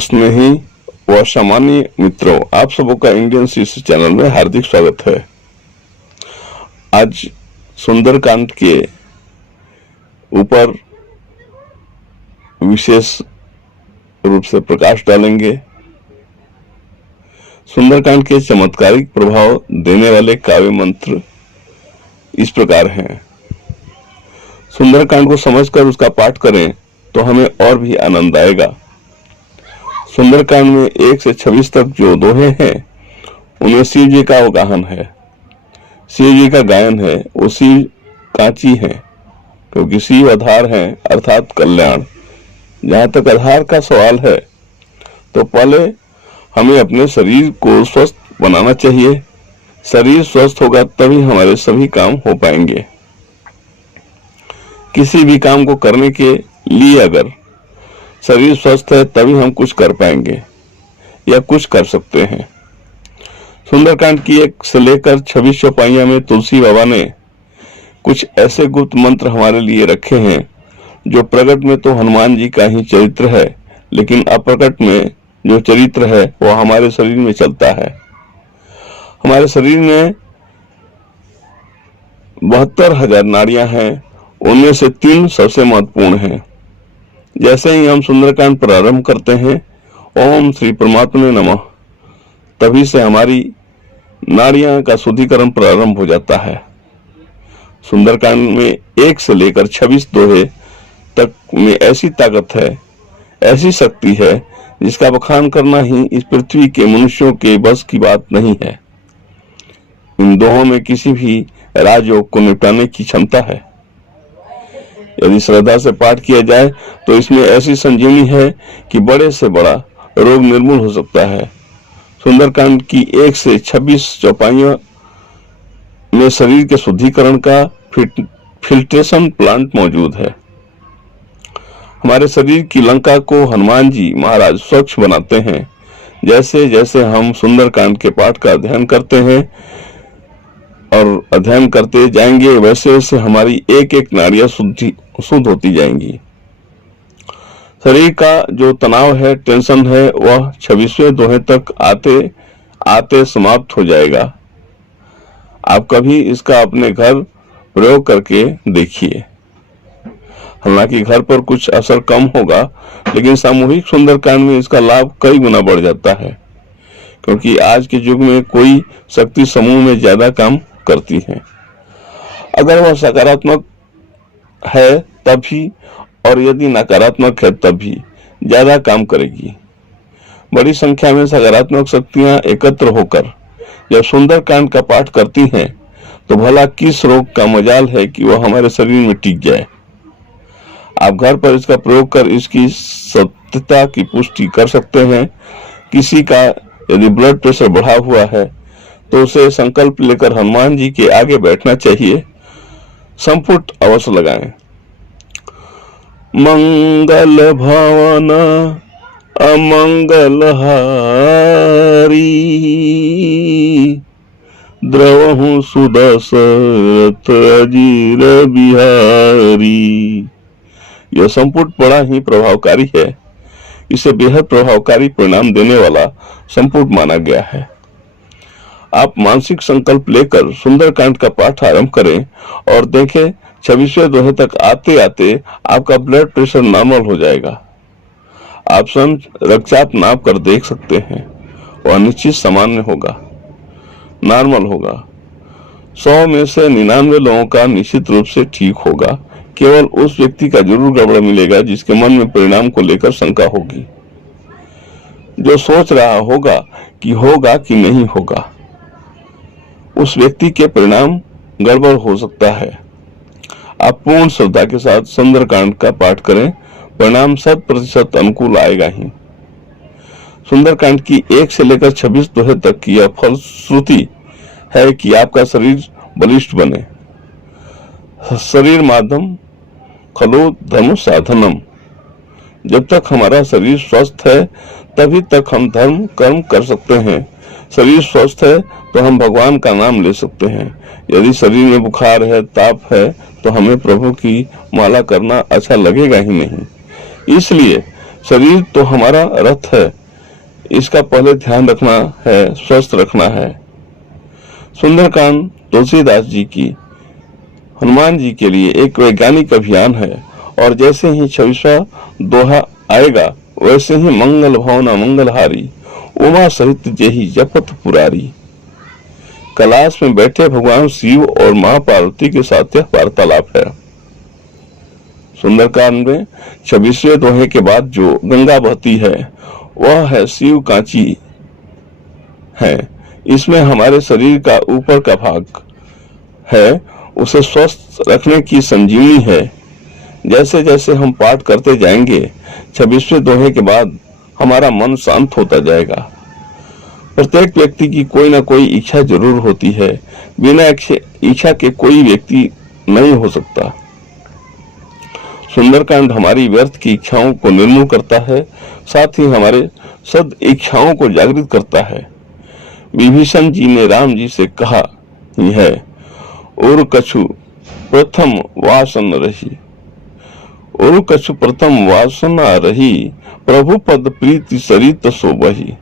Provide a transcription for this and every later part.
स्नेही व सामान्य मित्रों, आप सबों का इंडियन सीसी चैनल में हार्दिक स्वागत है। आज सुंदरकांड के ऊपर विशेष रूप से प्रकाश डालेंगे। सुंदरकांड के चमत्कारिक प्रभाव देने वाले काव्य मंत्र इस प्रकार हैं। सुंदरकांड को समझकर उसका पाठ करें तो हमें और भी आनंद आएगा। सुंदरकांड में 1 से 26 तक जो दोहे हैं उनमें शिव जी का अवगाहन है, शिव जी का गायन है। वो शिव कांची है क्योंकि शिव आधार है अर्थात कल्याण। जहां तक आधार का सवाल है तो पहले हमें अपने शरीर को स्वस्थ बनाना चाहिए। शरीर स्वस्थ होगा तभी हमारे सभी काम हो पाएंगे। किसी भी काम को करने के लिए अगर शरीर स्वस्थ है तभी हम कुछ कर पाएंगे या कुछ कर सकते हैं। सुंदरकांड की 1 से लेकर 26 चौपाइयां में तुलसी बाबा ने कुछ ऐसे गुप्त मंत्र हमारे लिए रखे हैं जो प्रकट में तो हनुमान जी का ही चरित्र है, लेकिन अप्रकट में जो चरित्र है वो हमारे शरीर में चलता है। हमारे शरीर में 72,000 नाड़ियां हैं, उनमें से 3 सबसे महत्वपूर्ण हैं। जैसे ही हम सुंदरकांड प्रारंभ करते हैं ओम श्री परमात्मा नमः, तभी से हमारी नाड़ियां का शुद्धिकरण प्रारंभ हो जाता है। सुंदरकांड में 1 से लेकर 26 दोहे तक में ऐसी ताकत है, ऐसी शक्ति है जिसका बखान करना ही इस पृथ्वी के मनुष्यों के बस की बात नहीं है। इन दोहों में किसी भी राजयोग को निपटाने की क्षमता है। यदि श्रद्धा से पाठ किया जाए तो इसमें ऐसी संजीवनी है कि बड़े से बड़ा रोग निर्मूल हो सकता है। सुंदरकांड की 1 से 26 चौपाइयों में शरीर के शुद्धिकरण का फिल्ट्रेशन प्लांट मौजूद है। हमारे शरीर की लंका को हनुमान जी महाराज स्वच्छ बनाते हैं। जैसे जैसे हम सुंदरकांड के पाठ का अध्ययन करते हैं और अध्ययन करते जाएंगे वैसे वैसे हमारी एक एक नाड़ियां शुद्ध होती जाएंगी। शरीर का जो तनाव है, टेंशन है, वह 26वें दोहे तक आते आते समाप्त हो जाएगा। आप कभी इसका अपने घर प्रयोग करके देखिए। हालांकि घर पर कुछ असर कम होगा, लेकिन सामूहिक सुंदरकांड में इसका लाभ कई गुना बढ़ जाता है, क्योंकि आज के युग में कोई शक्ति समूह में ज्यादा काम करती है। अगर वह सकारात्मक है तभी, और यदि नकारात्मक है तभी ज्यादा काम करेगी। बड़ी संख्या में सकारात्मक शक्तियां एकत्र होकर जब सुंदरकांड का पाठ करती हैं तो भला किस रोग का मजाल है कि वह हमारे शरीर में टिक जाए। आप घर पर इसका प्रयोग कर इसकी सत्यता की पुष्टि कर सकते हैं। किसी का यदि ब्लड प्रेशर बढ़ा हुआ है तो उसे संकल्प लेकर हनुमान जी के आगे बैठना चाहिए। संपुट अवश्य लगाएं। मंगल भवन अमंगल हारी, द्रवहु सुदशरथ अजीर बिहारी। यह संपुट बड़ा ही प्रभावकारी है। इसे बेहद प्रभावकारी परिणाम देने वाला संपुट माना गया है। आप मानसिक संकल्प लेकर सुंदरकांड का पाठ आरंभ करें और देखें 26वें दोहे तक आते आते आपका ब्लड प्रेशर नॉर्मल हो जाएगा। आप स्वयं रक्तचाप नाप कर देख सकते हैं, वह निश्चित सामान्य होगा, नॉर्मल होगा। 100 में से 99 लोगों का निश्चित रूप से ठीक होगा। केवल उस व्यक्ति का जरूर गड़बड़ मिलेगा जिसके मन में परिणाम को लेकर शंका होगी, जो सोच रहा होगा कि नहीं होगा। उस व्यक्ति के परिणाम गड़बड़ हो सकता है। आप पूर्ण श्रद्धा के साथ सुंदरकांड का पाठ करें, परिणाम 100% अनुकूल आएगा ही। सुंदरकांड की 1 से लेकर 26 दोहे तक की यह फलश्रुति है कि आपका शरीर बलिष्ठ बने। शरीर माध्यम खलु धर्म साधनम। जब तक हमारा शरीर स्वस्थ है तभी तक हम धर्म कर्म कर सकते हैं। शरीर स्वस्थ है तो हम भगवान का नाम ले सकते हैं। यदि शरीर में बुखार है, ताप है, तो हमें प्रभु की माला करना अच्छा लगेगा ही नहीं। इसलिए शरीर तो हमारा रथ है, इसका पहले ध्यान रखना है, स्वस्थ रखना है। सुंदरकांड तुलसीदास जी की हनुमान जी के लिए एक वैज्ञानिक अभियान है, और जैसे ही 26वां दोहा आएगा वैसे ही मंगल भावना मंगलहारी, उमा सहित जेहि जपत पुरारी। कैलाश में बैठे भगवान शिव और मां पार्वती के साथ यह वार्तालाप है। सुंदरकांड में 26वें दोहे के बाद जो गंगा बहती है वह है शिव कांची है। इसमें हमारे शरीर का ऊपर का भाग है, उसे स्वस्थ रखने की संजीवनी है। जैसे जैसे हम पाठ करते जाएंगे 26वें दोहे के बाद हमारा मन शांत होता जाएगा। प्रत्येक व्यक्ति की कोई ना कोई इच्छा जरूर होती है, बिना इच्छा के कोई व्यक्ति नहीं हो सकता। सुंदरकांड हमारी व्यर्थ की इच्छाओं को निर्मूल करता है, साथ ही हमारे सद इच्छाओं को जागृत करता है। विभीषण जी ने राम जी से कहा ही है, और कछु प्रथम वासन रही, और कछु प्रथम वासना रही, प्रभु पद प्रीति सरित सोबही।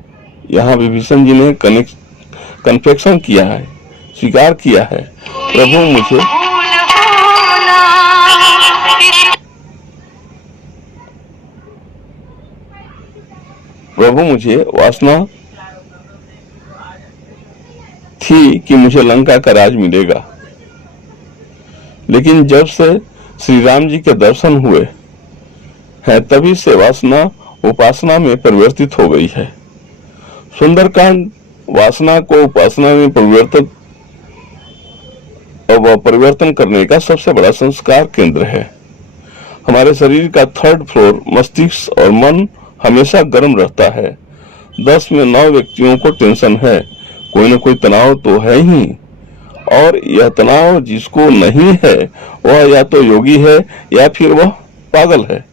यहाँ विभीषण जी ने कन्फेक्शन किया है, स्वीकार किया है, प्रभु मुझे वासना थी कि मुझे लंका का राज मिलेगा, लेकिन जब से श्री राम जी के दर्शन हुए हैं तभी से वासना उपासना में परिवर्तित हो गई है। सुंदरकांड वासना को उपासना में परिवर्तन करने का सबसे बड़ा संस्कार केंद्र है। हमारे शरीर का 3rd फ्लोर मस्तिष्क और मन हमेशा गर्म रहता है। 10 में 9 व्यक्तियों को टेंशन है, कोई न कोई तनाव तो है ही, और यह तनाव जिसको नहीं है वह या तो योगी है या फिर वह पागल है।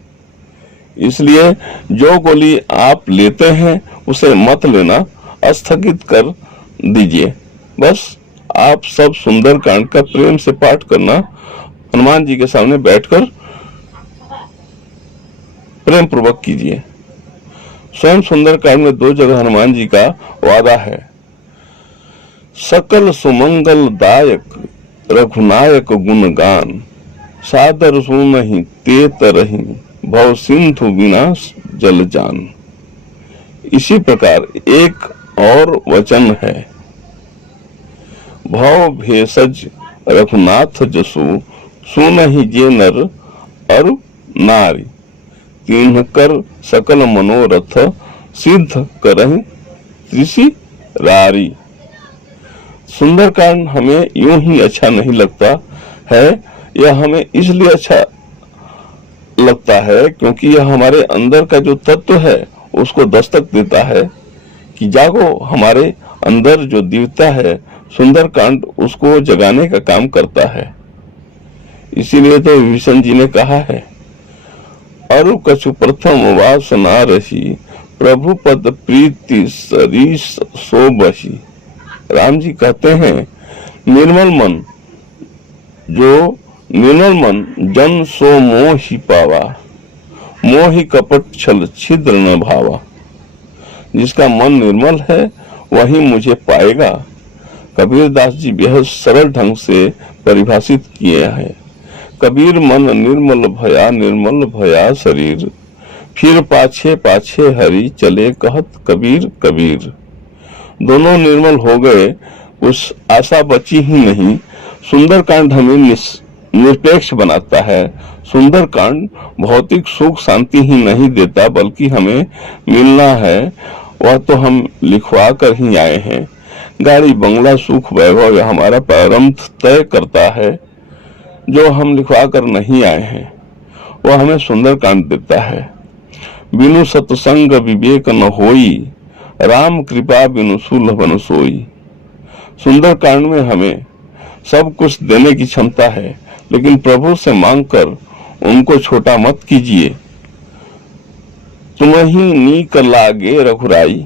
इसलिए जो गोली आप लेते हैं उसे मत लेना, स्थगित कर दीजिए। बस आप सब सुंदरकांड का प्रेम से पाठ करना, हनुमान जी के सामने बैठकर प्रेम पूर्वक कीजिए। स्वयं सुंदरकांड में 2 जगह हनुमान जी का वादा है। सकल सुमंगल दायक रघुनायक गुणगान, सादर सुनहि ते तरहि, भव सिंधु विनाश जल जान। इसी प्रकार एक और वचन है, भव भेषज रघुनाथ जसु, सुनहि जे नर और नारी, तिन्ह कर सकल मनोरथ, सिद्ध करहि त्रिषि रारी। सुंदरकांड हमें यूं ही अच्छा नहीं लगता है, यह हमें इसलिए अच्छा लगता है क्योंकि यह हमारे अंदर का जो तत्व है उसको दस्तक देता है कि जागो। हमारे अंदर जो दिव्यता है सुंदरकांड उसको जगाने का काम करता है। इसीलिए तो विभीषण जी ने कहा है, अरु कछु प्रथम वासना रही, प्रभु पद प्रीति सरीस सोबही। राम जी कहते हैं, निर्मल मन जन सो मोहि पावा, मोहि कपट छल छिद्र न भावा। जिसका मन निर्मल है वही मुझे पाएगा। कबीरदास जी बेहद सरल ढंग से परिभाषित किए हैं। कबीर मन निर्मल भया शरीर, फिर पाछे पाछे हरि चले कहत कबीर कबीर। दोनों निर्मल हो गए, उस आशा बची ही नहीं। सुंदरकांड हमें निरपेक्ष बनाता है। सुंदरकांड भौतिक सुख शांति ही नहीं देता, बल्कि हमें मिलना है वह तो हम लिखवा कर ही आए हैं। गाड़ी बंगला सुख वैभव हमारा प्रारंभ तय करता है, जो हम लिखवा कर नहीं आए हैं वह हमें सुंदरकांड देता है। बिनु सत्संग विवेक न होई, राम कृपा बिनु सुलभ न सोई। सुंदरकांड में हमें सब कुछ देने की क्षमता है, लेकिन प्रभु से मांगकर उनको छोटा मत कीजिए। तुम्हीं नीक लागे रघुराई,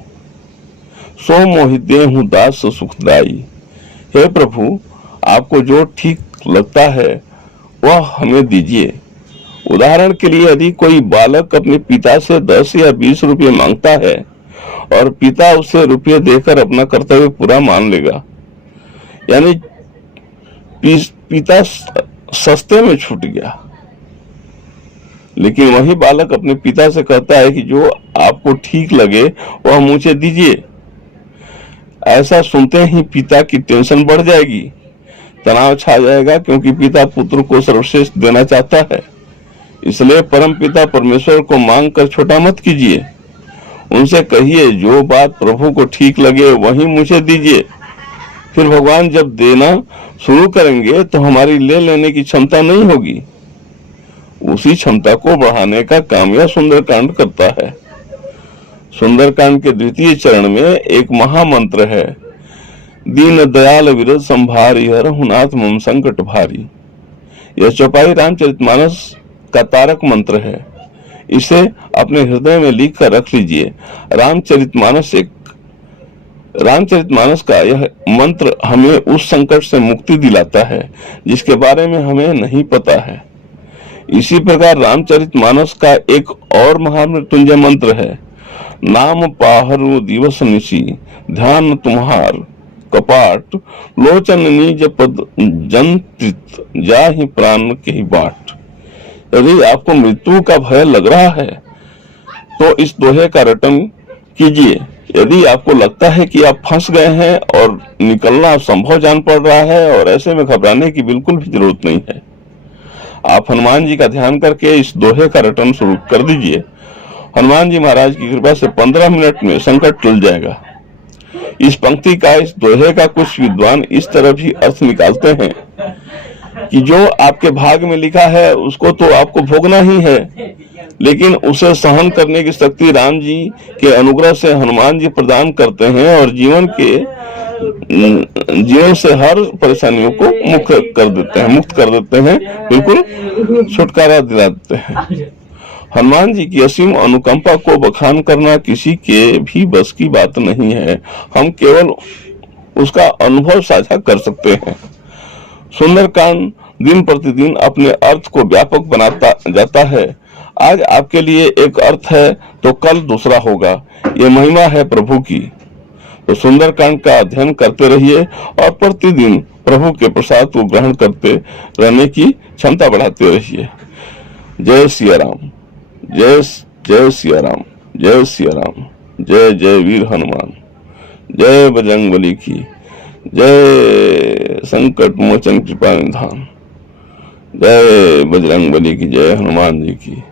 सो मोहि देहु दास सुखदाई। हे प्रभु, आपको जो ठीक लगता है वह हमें दीजिए, उदाहरण के लिए यदि कोई बालक अपने पिता से 10 या 20 रुपये मांगता है और पिता उसे रुपये देकर अपना कर्तव्य पूरा मान लेगा, यानी पिता सस्ते में छूट गया। लेकिन वही बालक अपने पिता से कहता है कि जो आपको ठीक लगे वह मुझे दीजिए। ऐसा सुनते ही पिता की टेंशन बढ़ जाएगी, तनाव छा जाएगा, क्योंकि पिता पुत्र को सर्वश्रेष्ठ देना चाहता है। इसलिए परम पिता परमेश्वर को मांग कर छोटा मत कीजिए। उनसे कहिए जो बात प्रभु को ठीक लगे वही मुझे दीजिए। फिर भगवान जब देना शुरू करेंगे तो हमारी ले लेने की क्षमता नहीं होगी। उसी क्षमता को बढ़ाने का काम यह सुंदरकांड करता है। सुंदरकांड के द्वितीय चरण में एक महामंत्र है, दीन दयाल विरज संभारी हरहु नाथ मम संकट भारी। यह चौपाई रामचरितमानस का तारक मंत्र है। इसे अपने हृदय में लिख कर रख लीजिए। रामचरितमानस का यह मंत्र हमें उस संकट से मुक्ति दिलाता है जिसके बारे में हमें नहीं पता है। इसी प्रकार रामचरितमानस का एक और महामृत्युंजय मंत्र है, नाम पाहरु दिवस निशी ध्यान तुम्हार कपाट लोचन निज पद जंत्रित जाहि प्राण के बाट। यदि आपको मृत्यु का भय लग रहा है तो इस दोहे का रटन कीजिए। यदि आपको लगता है कि आप फंस गए हैं और निकलना असंभव जान पड़ रहा है और ऐसे में घबराने की बिल्कुल भी जरूरत नहीं है। आप हनुमान जी का ध्यान करके इस दोहे का रटन शुरू कर दीजिए। हनुमान जी महाराज की कृपा से 15 मिनट में संकट टल जाएगा। इस पंक्ति का, इस दोहे का कुछ विद्वान इस तरह भी अर्थ निकालते हैं कि जो आपके भाग में लिखा है उसको तो आपको भोगना ही है, लेकिन उसे सहन करने की शक्ति राम जी के अनुग्रह से हनुमान जी प्रदान करते हैं और जीवन से हर परेशानियों को मुक्त कर देते हैं, बिल्कुल छुटकारा दिला देते हैं। हनुमान जी की असीम अनुकंपा को बखान करना किसी के भी बस की बात नहीं है। हम केवल उसका अनुभव साझा कर सकते हैं। सुंदरकांड दिन प्रतिदिन अपने अर्थ को व्यापक बनाता जाता है। आज आपके लिए एक अर्थ है तो कल दूसरा होगा। ये महिमा है प्रभु की। तो सुंदरकांड का अध्ययन करते रहिए और प्रतिदिन प्रभु के प्रसाद को ग्रहण करते रहने की क्षमता बढ़ाते रहिए। जय सिया राम, जय सिया राम, जय सिया राम, जय जय वीर हनुमान, जय बजरंगबली की, जय संकट मोचन कृपा निधान, जय बजरंगबली की, जय हनुमान जी की।